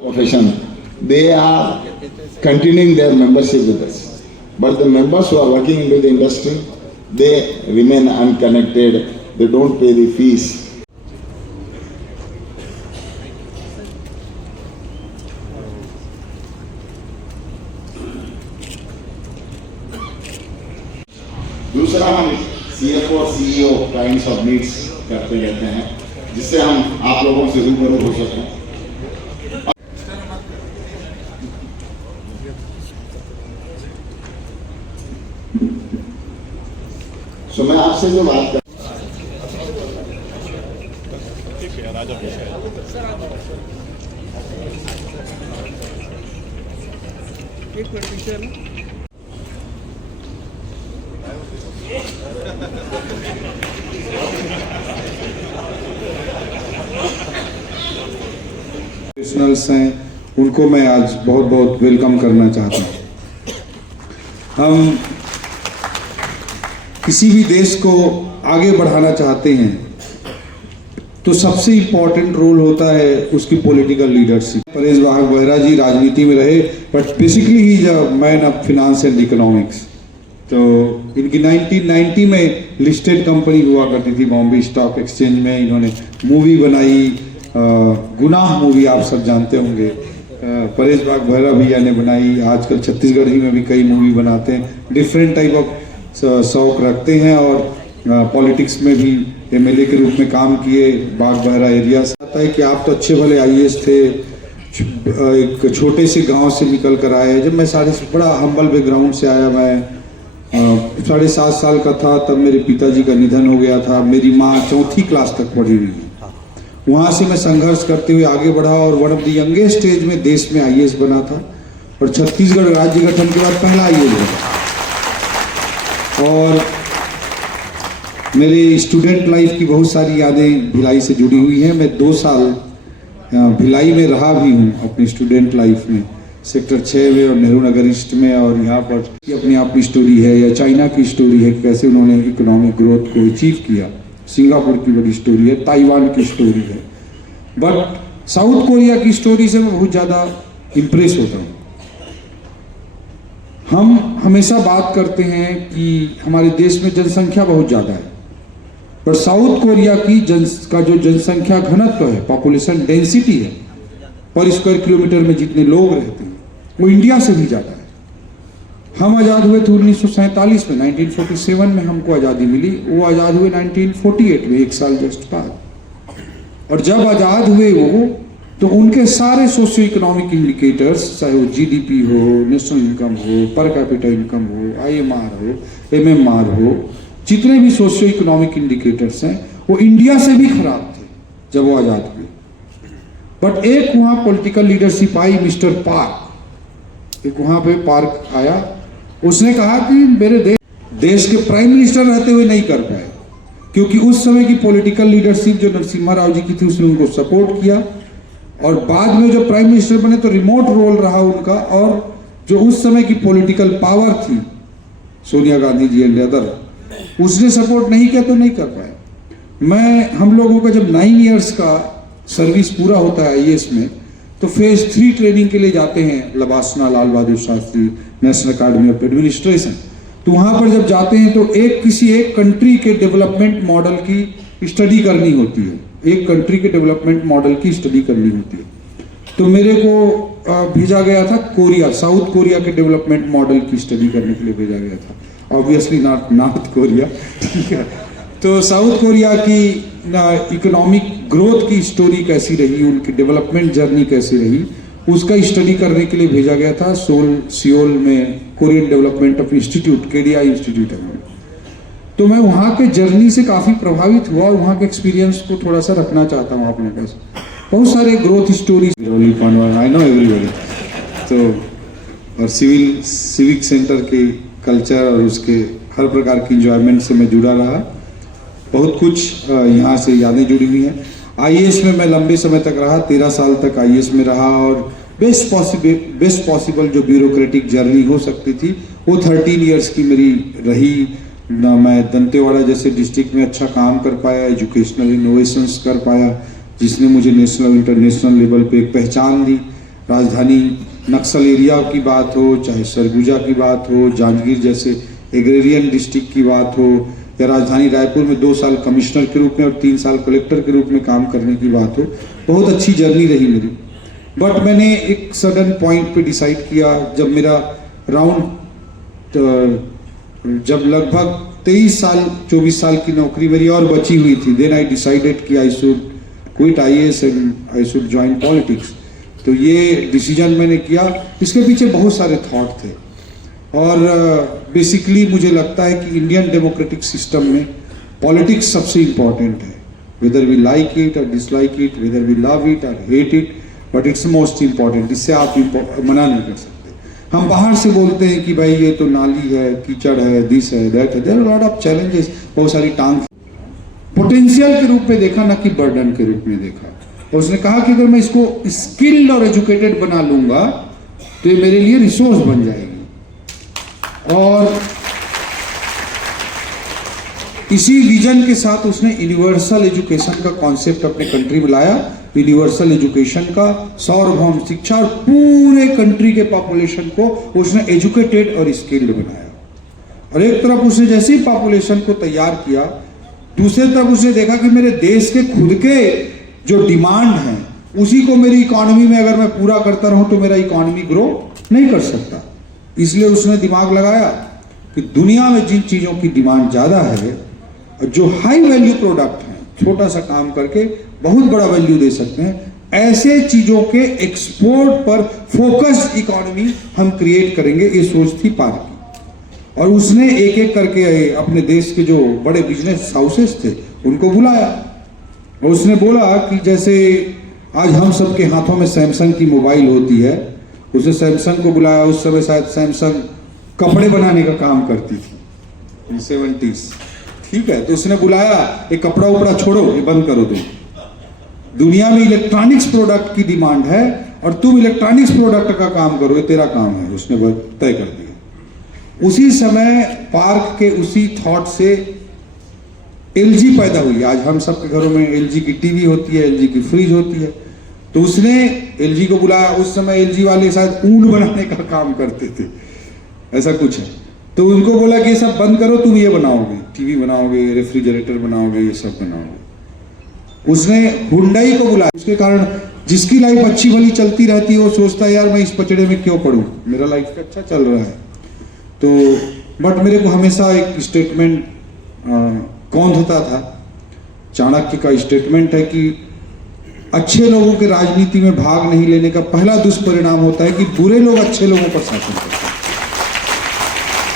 profession, they are continuing their membership with us. But the members who are working into the industry, they remain unconnected, they don't pay the fees. दूसरा हम CFO और CEO kinds of needs करते रहते हैं जिससे हम आप लोगों से रूबरू हो सकें। तो मैं आपसे जो बात कर प्रोफेशनल्स हैं उनको मैं आज बहुत बहुत वेलकम करना चाहता हूँ। हम किसी भी देश को आगे बढ़ाना चाहते हैं तो सबसे इम्पोर्टेंट रोल होता है उसकी पॉलिटिकल लीडरशिप। परेश बेहरा जी राजनीति में रहे but basically he the man of finance and economics. तो इनकी 1990 में लिस्टेड कंपनी हुआ करती थी बॉम्बे स्टॉक एक्सचेंज में। इन्होंने मूवी बनाई, गुनाह मूवी आप सब जानते होंगे, परेश बेहरा भैया ने बनाई। आजकल छत्तीसगढ़ ही में भी कई मूवी बनाते हैं, डिफरेंट टाइप ऑफ शौक रखते हैं और पॉलिटिक्स में भी एमएलए के रूप में काम किए। बेहरा एरिया से आता है कि आप तो अच्छे भले आईएएस थे, एक छोटे से गांव से निकल कर आए। जब मैं बड़ा हम्बल बैकग्राउंड से आया, मैं 7.5 साल का था तब मेरे पिताजी का निधन हो गया था। मेरी माँ 4th क्लास तक पढ़ी हुई है। वहाँ से मैं संघर्ष करते हुए आगे बढ़ा और one of the youngest age में देश में आईएएस बना था और छत्तीसगढ़ राज्य गठन के बाद पहला आईएएस बना। और मेरे स्टूडेंट लाइफ की बहुत सारी यादें भिलाई से जुड़ी हुई हैं। मैं 2 साल भिलाई में रहा भी हूँ अपनी स्टूडेंट लाइफ में, सेक्टर 6 में और नेहरू नगर ईस्ट में। और यहाँ पर अपनी आप की स्टोरी है या चाइना की स्टोरी है, कैसे उन्होंने इकोनॉमिक ग्रोथ को अचीव किया। सिंगापुर की बड़ी स्टोरी है, ताइवान की स्टोरी है। बट साउथ कोरिया की स्टोरी से मैं बहुत ज़्यादा इम्प्रेस होता हूँ। हम हमेशा बात करते हैं कि हमारे देश में जनसंख्या बहुत ज़्यादा है, पर साउथ कोरिया की का जो जनसंख्या घनत्व है, पॉपुलेशन डेंसिटी है, पर स्क्वायर किलोमीटर में जितने लोग रहते हैं वो इंडिया से भी ज़्यादा है। हम आज़ाद हुए थे 1947 में, 1947 में हमको आज़ादी मिली। वो आज़ाद हुए 1948 में, 1 साल जस्ट बाद। और जब आज़ाद हुए वो, तो उनके सारे सोशियो इकोनॉमिक इंडिकेटर्स, चाहे वो जीडीपी हो, नेशनल इनकम हो, पर कैपिटा इनकम हो, आईएमआर हो, एमएमआर हो, जितने भी सोशियो इकोनॉमिक इंडिकेटर्स हैं वो इंडिया से भी खराब थे जब वो आज़ाद हुए। बट एक वहाँ political leadership I, mister park. एक वहाँ पे पार्क आया, उसने कहा कि मेरे देश के प्राइम मिनिस्टर रहते हुए नहीं कर पाए, क्योंकि उस समय की पॉलिटिकल लीडरशिप जो नरसिम्हा राव जी की थी उसने उनको सपोर्ट किया। और बाद में जो प्राइम मिनिस्टर बने तो रिमोट रोल रहा उनका। और जो उस समय की पॉलिटिकल पावर थी, सोनिया गांधी जी एंड अदर, उसने सपोर्ट नहीं किया तो नहीं कर पाए। हम लोगों का जब 9 इयर्स का सर्विस पूरा होता है आईएएस में, तो फेज 3 ट्रेनिंग के लिए जाते हैं LBSNAA Lal Bahadur Shastri national academy of administration. तो वहाँ पर जब जाते हैं तो किसी एक कंट्री के डेवलपमेंट मॉडल की स्टडी करनी होती है। एक कंट्री के डेवलपमेंट मॉडल की स्टडी करनी होती है। तो मेरे को भेजा गया था कोरिया, साउथ कोरिया के डेवलपमेंट मॉडल की स्टडी करने के लिए भेजा गया था। ऑब्वियसली नॉर्थ कोरिया, ठीक है। तो साउथ कोरिया की इकोनॉमिक ग्रोथ की स्टोरी कैसी रही, उनकी डेवलपमेंट जर्नी कैसी रही, उसका स्टडी करने के लिए भेजा गया था सियोल में Korean development of institute, KDI institute है। तो मैं वहाँ के जर्नी से काफ़ी प्रभावित हुआ और वहाँ के एक्सपीरियंस को थोड़ा सा रखना चाहता हूँ अपने पास। बहुत सारे growth stories, I know everybody. तो और सिविक सेंटर के कल्चर और उसके हर प्रकार की इंजॉयमेंट से मैं जुड़ा रहा। बहुत कुछ यहाँ से यादें जुड़ी हुई हैं। आईएएस में मैं लंबे समय तक रहा, 13 साल तक आईएएस में रहा। और बेस्ट पॉसिबल जो ब्यूरोक्रेटिक जर्नी हो सकती थी वो 13 इयर्स की मेरी रही। मैं दंतेवाड़ा जैसे डिस्ट्रिक्ट में अच्छा काम कर पाया, एजुकेशनल इनोवेशंस कर पाया, जिसने मुझे नेशनल इंटरनेशनल लेवल पे एक पहचान दी। राजधानी नक्सल एरिया की बात हो, चाहे सरगुजा की बात हो, जांजगीर जैसे एग्रेरियन डिस्ट्रिक्ट की बात हो, या राजधानी रायपुर में 2 साल कमिश्नर के रूप में और 3 साल कलेक्टर के रूप में काम करने की बात हो। बहुत अच्छी जर्नी रही मेरी। बट मैंने एक सडन पॉइंट पे डिसाइड किया, जब मेरा जब लगभग 23 साल 24 साल की नौकरी मेरी और बची हुई थी, देन आई डिसाइडेड कि I should quit IAS and I should join politics. तो ये डिसीजन मैंने किया। इसके पीछे बहुत सारे थॉट थे और बेसिकली मुझे लगता है कि इंडियन डेमोक्रेटिक सिस्टम में पॉलिटिक्स सबसे इम्पॉर्टेंट है। वेदर वी लाइक इट और dislike it, whether we love it और hate it, but it's most important. इससे आप मना नहीं कर सकते। हम बाहर से बोलते हैं कि भाई ये तो नाली है, कीचड़ है, दिस है, दैट है, there are lot of challenges, बहुत सारी टांग। पोटेंशियल के रूप में देखा, ना कि बर्डन के रूप में देखा। और उसने कहा कि अगर मैं इसको स्किल्ड और एजुकेटेड बना लूंगा तो ये मेरे लिए रिसोर्स बन जाएगी। और इसी विजन के साथ उसने यूनिवर्सल एजुकेशन का कॉन्सेप्ट अपने कंट्री में लाया। यूनिवर्सल एजुकेशन का, सार्वभौम शिक्षा, और पूरे कंट्री के पॉपुलेशन को उसने एजुकेटेड और स्किल्ड बनाया। और एक तरफ उसने जैसे ही पॉपुलेशन को तैयार किया, दूसरी तरफ उसने देखा कि मेरे देश के खुद के जो डिमांड हैं उसी को मेरी इकोनॉमी में अगर मैं पूरा करता रहूं तो मेरा इकोनॉमी ग्रो नहीं कर सकता। इसलिए उसने दिमाग लगाया कि दुनिया में जिन चीजों की डिमांड ज्यादा है, जो हाई वैल्यू प्रोडक्ट हैं, छोटा सा काम करके बहुत बड़ा वैल्यू दे सकते हैं, ऐसे चीजों के एक्सपोर्ट पर फोकस्ड इकोनॉमी हम क्रिएट करेंगे। ये सोच थी पार्क की। और उसने एक एक करके अपने देश के जो बड़े बिजनेस हाउसेस थे उनको बुलाया और उसने बोला कि जैसे आज हम सबके हाथों में सैमसंग की मोबाइल होती है, उसने सैमसंग को बुलाया। उस समय शायद सैमसंग कपड़े बनाने का काम करती थी 70s, ठीक है। तो उसने बुलाया, एक कपड़ा उपड़ा छोड़ो, ये बंद करो। तुम दुनिया में इलेक्ट्रॉनिक्स प्रोडक्ट की डिमांड है और तुम इलेक्ट्रॉनिक्स प्रोडक्ट का काम करो, ये तेरा काम है। उसने तय कर दिया। उसी समय पार्क के उसी थॉट से LG पैदा हुई। आज हम सबके घरों में LG की टीवी होती है, LG की फ्रिज होती है। तो उसने LG को बुलाया। उस समय LG वाले शायद ऊन बनाने का काम करते थे, ऐसा कुछ है। तो उनको बोला कि ये सब बंद करो, तुम ये बनाओगे, टीवी बनाओगे, रेफ्रिजरेटर बनाओगे, ये सब बनाओगे। उसने हुंडई को बुलाया। उसके कारण जिसकी लाइफ अच्छी भली चलती रहती है वो सोचता है यार मैं इस पचड़े में क्यों पड़ूं, मेरा लाइफ अच्छा चल रहा है। तो बट मेरे को हमेशा एक स्टेटमेंट कौंधता था। चाणक्य का स्टेटमेंट है कि अच्छे लोगों के राजनीति में भाग नहीं लेने का पहला दुष्परिणाम होता है कि बुरे लोग अच्छे लोगों पर शासन करते हैं।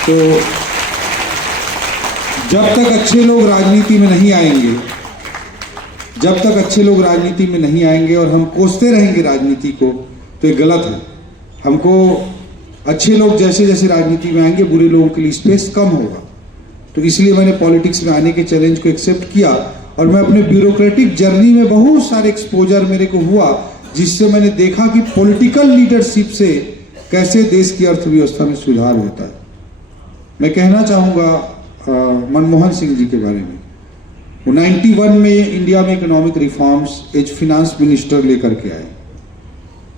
तो जब तक अच्छे लोग राजनीति में नहीं आएंगे, जब तक अच्छे लोग राजनीति में नहीं आएंगे और हम कोसते रहेंगे राजनीति को, तो ये गलत है। हमको अच्छे लोग जैसे जैसे राजनीति में आएंगे, बुरे लोगों के लिए स्पेस कम होगा। तो इसलिए मैंने पॉलिटिक्स में आने के चैलेंज को एक्सेप्ट किया और मैं अपने ब्यूरोक्रेटिक जर्नी में बहुत सारे एक्सपोजर मेरे को हुआ, जिससे मैंने देखा कि पॉलिटिकल लीडरशिप से कैसे देश की अर्थव्यवस्था में सुधार होता है। मैं कहना चाहूँगा मनमोहन सिंह जी के बारे में। वो 91 में इंडिया में economic reforms as finance minister लेकर के आए,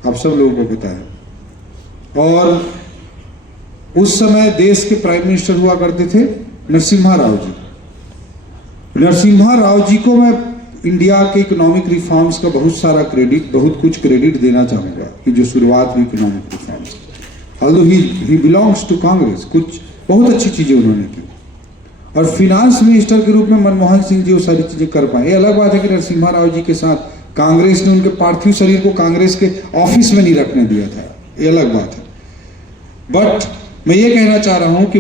आप सब लोगों को पता है। और उस समय देश के प्राइम मिनिस्टर हुआ करते थे नरसिम्हा राव जी। नरसिम्हा राव जी को मैं इंडिया के इकोनॉमिक रिफॉर्म्स का बहुत सारा क्रेडिट, बहुत कुछ क्रेडिट देना चाहूँगा कि जो शुरुआत हुई economic reforms. Although he belongs to Congress, कुछ बहुत अच्छी चीज़ें उन्होंने की। और फिनांस मिनिस्टर के रूप में मनमोहन सिंह जी वो सारी चीज़ें कर पाए। ये अलग बात है कि नरसिम्हा राव जी के साथ कांग्रेस ने उनके पार्थिव शरीर को कांग्रेस के ऑफिस में नहीं रखने दिया था, ये अलग बात है। बट मैं ये कहना चाह रहा हूँ कि